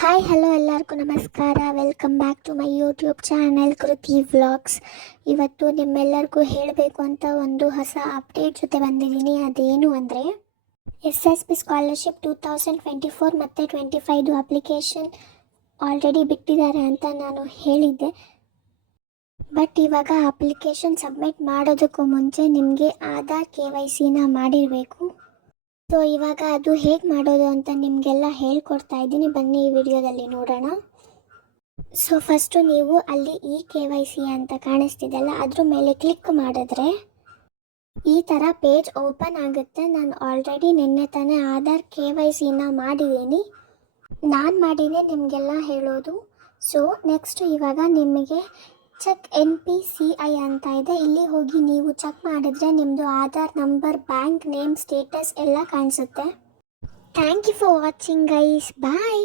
Hi hello ಎಲ್ಲರಿಗೂ ನಮಸ್ಕಾರ. Welcome back to my YouTube channel Kriti vlogs. ಇವತ್ತು ನಿಮ್ಮೆಲ್ಲರಿಗೂ ಹೇಳಬೇಕು ಅಂತ ಒಂದು ಹೊಸ ಅಪ್ಡೇಟ್ ಜೊತೆ ಬಂದಿದ್ದೀನಿ. ಅದೇನು ಅಂದರೆ SSB ಸ್ಕಾಲರ್ಶಿಪ್ 2024 ಮತ್ತು 25 ಅಪ್ಲಿಕೇಶನ್ ಆಲ್ರೆಡಿ ಬಿಟ್ಟಿದ್ದಾರೆ ಅಂತ ನಾನು ಹೇಳಿದ್ದೆ. ಬಟ್ ಇವಾಗ ಅಪ್ಲಿಕೇಶನ್ ಸಬ್ಮಿಟ್ ಮಾಡೋದಕ್ಕೂ ಮುಂಚೆ ನಿಮಗೆ ಆಧಾರ್ KYCನ ಮಾಡಿರಬೇಕು. ಸೊ ಇವಾಗ ಅದು ಹೇಗೆ ಮಾಡೋದು ಅಂತ ನಿಮಗೆಲ್ಲ ಹೇಳ್ಕೊಡ್ತಾ ಇದ್ದೀನಿ, ಬನ್ನಿ ಈ ವಿಡಿಯೋದಲ್ಲಿ ನೋಡೋಣ. ಸೊ ಫಸ್ಟು ನೀವು ಅಲ್ಲಿ KYC ಅಂತ ಕಾಣಿಸ್ತಿದೆಯಲ್ಲ, ಅದ್ರ ಮೇಲೆ ಕ್ಲಿಕ್ ಮಾಡಿದ್ರೆ ಈ ಥರ ಪೇಜ್ ಓಪನ್ ಆಗುತ್ತೆ. ನಾನು ಆಲ್ರೆಡಿ ನಿನ್ನೆ ತಾನೇ ಆಧಾರ್ KYCನ ಮಾಡಿದ್ದೀನಿ. ನಾನು ಮಾಡಿನೇ ನಿಮಗೆಲ್ಲ ಹೇಳೋದು. ಸೊ ನೆಕ್ಸ್ಟ್ ಇವಾಗ ನಿಮಗೆ ಚೆಕ್ NPCI ಅಂತ ಇದೆ, ಇಲ್ಲಿ ಹೋಗಿ ನೀವು ಚೆಕ್ ಮಾಡಿದ್ರೆ ನಿಮ್ಮದು Aadhaar number, bank name, status ಎಲ್ಲ ಕಾಣಿಸುತ್ತೆ. Thank you for watching guys, bye.